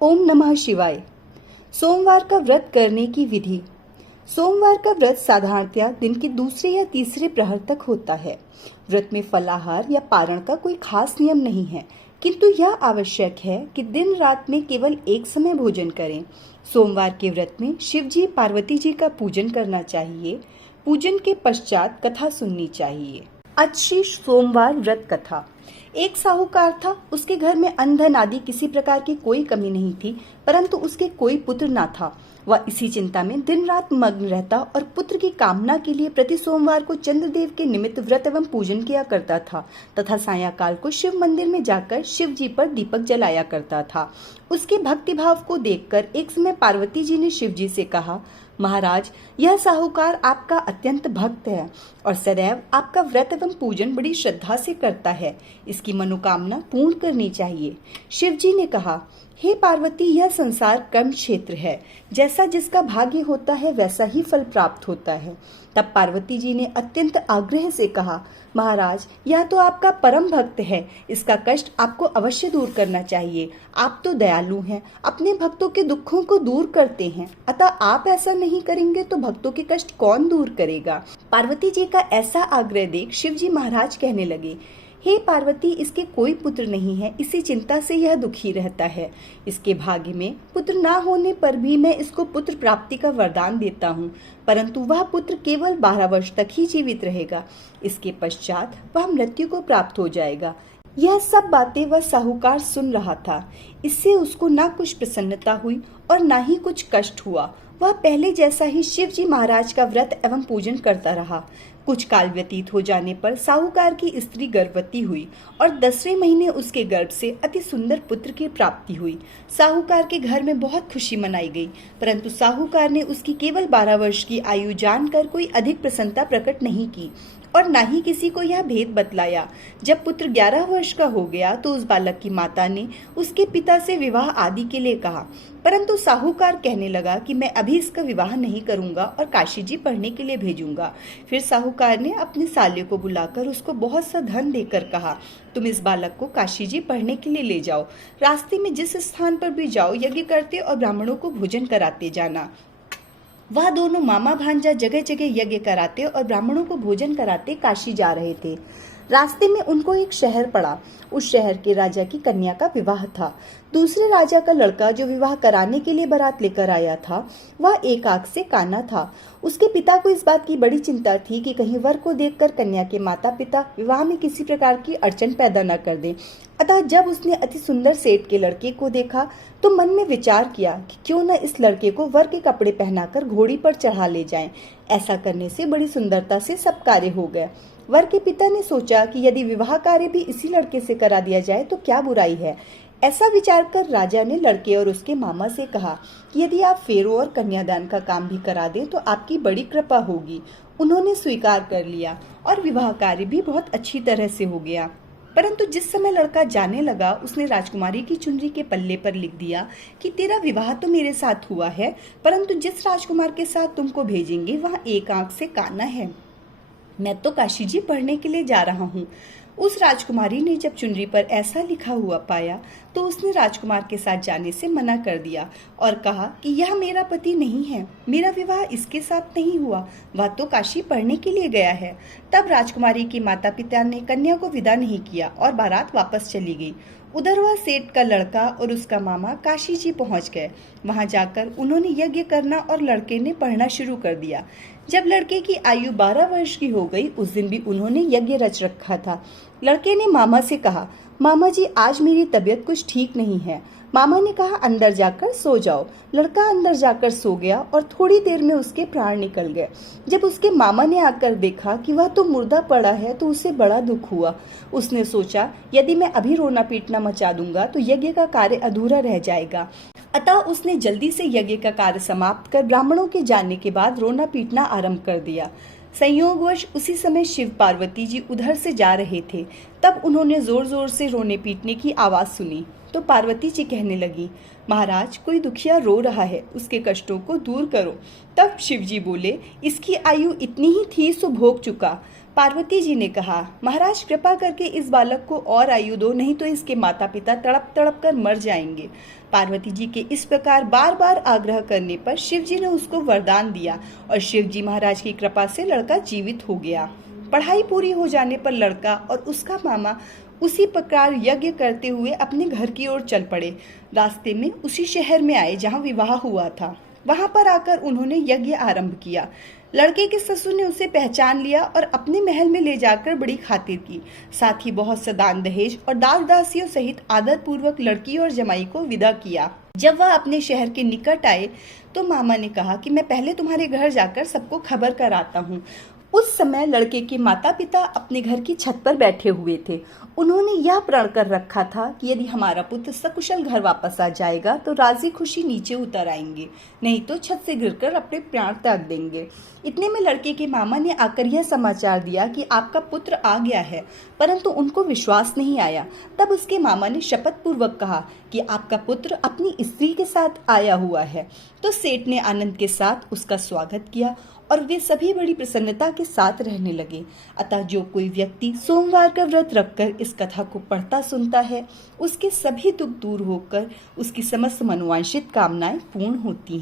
ओम नमः शिवाय। सोमवार का व्रत करने की विधि। सोमवार का व्रत साधारणतया दिन के दूसरे या तीसरे प्रहर तक होता है। व्रत में फलाहार या पारण का कोई खास नियम नहीं है, किंतु यह आवश्यक है कि दिन रात में केवल एक समय भोजन करें। सोमवार के व्रत में शिव जी पार्वती जी का पूजन करना चाहिए। पूजन के पश्चात कथा सुननी चाहिए। अच्छी सोमवार व्रत कथा। एक साहूकार था। उसके घर में अन्न धन आदि किसी प्रकार की कोई कमी नहीं थी, परंतु उसके कोई पुत्र ना था। वह इसी चिंता में दिन रात मग्न रहता और पुत्र की कामना के लिए प्रति सोमवार को चंद्रदेव के निमित्त व्रत एवं पूजन किया करता था तथा सायंकाल को शिव मंदिर में जाकर शिव जी पर दीपक जलाया करता था। उसके भक्ति भाव को देखकर एक समय पार्वती जी ने शिव जी से कहा, महाराज, यह साहूकार आपका अत्यंत भक्त है और सदैव आपका व्रत एवं पूजन बड़ी श्रद्धा से करता है। इसकी मनोकामना पूर्ण करनी चाहिए। शिव जी ने कहा, हे पार्वती, यह संसार कर्म क्षेत्र है। जैसा जिसका भाग्य होता है वैसा ही फल प्राप्त होता है। तब पार्वती जी ने अत्यंत आग्रह से कहा, महाराज, यह तो आपका परम भक्त है। इसका कष्ट आपको अवश्य दूर करना चाहिए। आप तो दयालु हैं, अपने भक्तों के दुखों को दूर करते हैं। अतः आप ऐसा नहीं करेंगे तो भक्तों के कष्ट कौन दूर करेगा। पार्वती जी का ऐसा आग्रह देख शिव जी महाराज कहने लगे, हे पार्वती, इसके कोई पुत्र नहीं है, इसी चिंता से यह दुखी रहता है। इसके भाग्य में पुत्र ना होने पर भी मैं इसको पुत्र प्राप्ति का वरदान देता हूँ, परंतु वह पुत्र केवल 12 वर्ष तक ही जीवित रहेगा। इसके पश्चात वह मृत्यु को प्राप्त हो जाएगा। यह सब बातें वह साहूकार सुन रहा था। इससे उसको ना कुछ प्रसन्नता हुई और ना ही कुछ कष्ट हुआ। वह पहले जैसा ही शिव जी महाराज का व्रत एवं पूजन करता रहा। कुछ काल व्यतीत हो जाने पर साहूकार की स्त्री गर्भवती हुई और 10वें महीने उसके गर्भ से अति सुंदर पुत्र की प्राप्ति हुई। साहूकार के घर में बहुत खुशी मनाई गई, परंतु साहूकार ने उसकी केवल 12 वर्ष की आयु जानकर कोई अधिक प्रसन्नता प्रकट नहीं की और ना ही किसी को यह भेद बतलाया। जब पुत्र 11 वर्ष का हो गया तो उस बालक की माता ने उसके पिता से विवाह आदि के लिए कहा, परंतु साहूकार कहने लगा कि मैं अभी इसका विवाह नहीं करूंगा और काशी जी पढ़ने के लिए भेजूंगा। फिर साहूकार ने अपने साले को बुलाकर उसको बहुत सा धन देकर कहा, तुम इस बालक को काशी जी पढ़ने के लिए ले जाओ। रास्ते में जिस स्थान पर भी जाओ यज्ञ करते और ब्राह्मणों को भोजन कराते जाना। वह दोनों मामा भांजा जगह जगह यज्ञ कराते और ब्राह्मणों को भोजन कराते काशी जा रहे थे। रास्ते में उनको एक शहर पड़ा। उस शहर के राजा की कन्या का विवाह था। दूसरे राजा का लड़का जो विवाह कराने के लिए बारात लेकर आया था, वह एक आंख से काना था। उसके पिता को इस बात की बड़ी चिंता थी कि कहीं वर को देखकर कन्या के माता पिता विवाह में किसी प्रकार की अड़चन पैदा न कर दें। अतः जब उसने अति सुंदर सेठ के लड़के को देखा तो मन में विचार किया कि क्यों न इस लड़के को वर के कपड़े पहनाकर घोड़ी पर चढ़ा ले जाएं। ऐसा करने से बड़ी सुंदरता से सब कार्य हो गए। वर के पिता ने सोचा कि यदि विवाह कार्य भी इसी लड़के से करा दिया जाए तो क्या बुराई है। ऐसा विचार कर राजा ने लड़के और उसके मामा से कहा कि यदि आप फेरों और कन्यादान का काम भी करा दें तो आपकी बड़ी कृपा होगी। उन्होंने स्वीकार कर लिया और विवाह कार्य भी बहुत अच्छी तरह से हो गया। परंतु जिस समय लड़का जाने लगा उसने राजकुमारी की चुनरी के पल्ले पर लिख दिया कि तेरा विवाह तो मेरे साथ हुआ है, परंतु जिस राजकुमार के साथ तुमको भेजेंगे वह एक आंख से काना है। मैं तो काशी जी पढ़ने के लिए जा रहा हूँ। उस राजकुमारी ने जब चुनरी पर ऐसा लिखा हुआ पाया तो उसने राजकुमार के साथ जाने से मना कर दिया और कहा कि यह मेरा पति नहीं है, मेरा विवाह इसके साथ नहीं हुआ, वह तो काशी पढ़ने के लिए गया है। तब राजकुमारी के माता पिता ने कन्या को विदा नहीं किया और बारात वापस चली गई। उधर वह सेठ का लड़का और उसका मामा काशी जी पहुंच गए। वहां जाकर उन्होंने यज्ञ करना और लड़के ने पढ़ना शुरू कर दिया। जब लड़के की आयु 12 वर्ष की हो गई उस दिन भी उन्होंने यज्ञ रच रखा था। लड़के ने मामा से कहा, मामा जी, आज मेरी तबीयत कुछ ठीक नहीं है। मामा ने कहा, अंदर जाकर सो जाओ। लड़का अंदर जाकर सो गया और थोड़ी देर में उसके प्राण निकल गए। जब उसके मामा ने आकर देखा कि वह तो मुर्दा पड़ा है तो उसे बड़ा दुख हुआ। उसने सोचा, यदि मैं अभी रोना पीटना मचा दूंगा तो यज्ञ का कार्य अधूरा रह जाएगा। अतः उसने जल्दी से यज्ञ का कार्य समाप्त कर ब्राह्मणों के जाने के बाद रोना पीटना आरंभ कर दिया। संयोगवश उसी समय शिव पार्वती जी उधर से जा रहे थे। तब उन्होंने जोर जोर से रोने पीटने की आवाज सुनी। तो पार्वती जी कहने लगी, महाराज कोई दुखिया रो रहा है, उसके कष्टों को दूर करो। तब शिव जी बोले, इसकी आयु इतनी ही थी सो भोग चुका। पार्वती जी ने कहा, महाराज कृपा करके इस बालक को और आयु दो, नहीं तो इसके माता पिता तड़प तड़प कर मर जाएंगे। पार्वती जी के इस प्रकार बार बार आग्रह करने पर शिव जी ने उसको वरदान दिया और शिव जी महाराज की कृपा से लड़का जीवित हो गया। पढ़ाई पूरी हो जाने पर लड़का और उसका मामा उसी प्रकार यज्ञ करते हुए अपने घर की ओर चल पड़े। रास्ते में उसी शहर में आए जहाँ विवाह हुआ था। वहां पर आकर उन्होंने यज्ञ आरंभ किया। लड़के के ससुर ने उसे पहचान लिया और अपने महल में ले जाकर बड़ी खातिर की। साथ ही बहुत सा दान दहेज और दास दासियों सहित आदर पूर्वक लड़की और जमाई को विदा किया। जब वह अपने शहर के निकट आए तो मामा ने कहा कि मैं पहले तुम्हारे घर जाकर सबको खबर कराता हूँ। उस समय लड़के के माता पिता अपने घर की छत पर बैठे हुए थे। उन्होंने यह प्रण कर रखा था कि यदि हमारा पुत्र सकुशल घर वापस आ जाएगा तो राजी खुशी नीचे उतर आएंगे, नहीं तो छत से गिरकर अपने प्राण त्याग देंगे। इतने में लड़के के मामा ने आकर यह समाचार दिया कि आपका पुत्र आ गया है, परंतु उनको विश्वास नहीं आया। तब उसके मामा ने शपथ पूर्वक कहा कि आपका पुत्र अपनी स्त्री के साथ आया हुआ है। तो सेठ ने आनंद के साथ उसका स्वागत किया और वे सभी बड़ी प्रसन्नता के साथ रहने लगे। अतः जो कोई व्यक्ति सोमवार का व्रत रखकर इस कथा को पढ़ता सुनता है, उसके सभी दुख दूर होकर उसकी समस्त मनोवांछित कामनाएं पूर्ण होती हैं।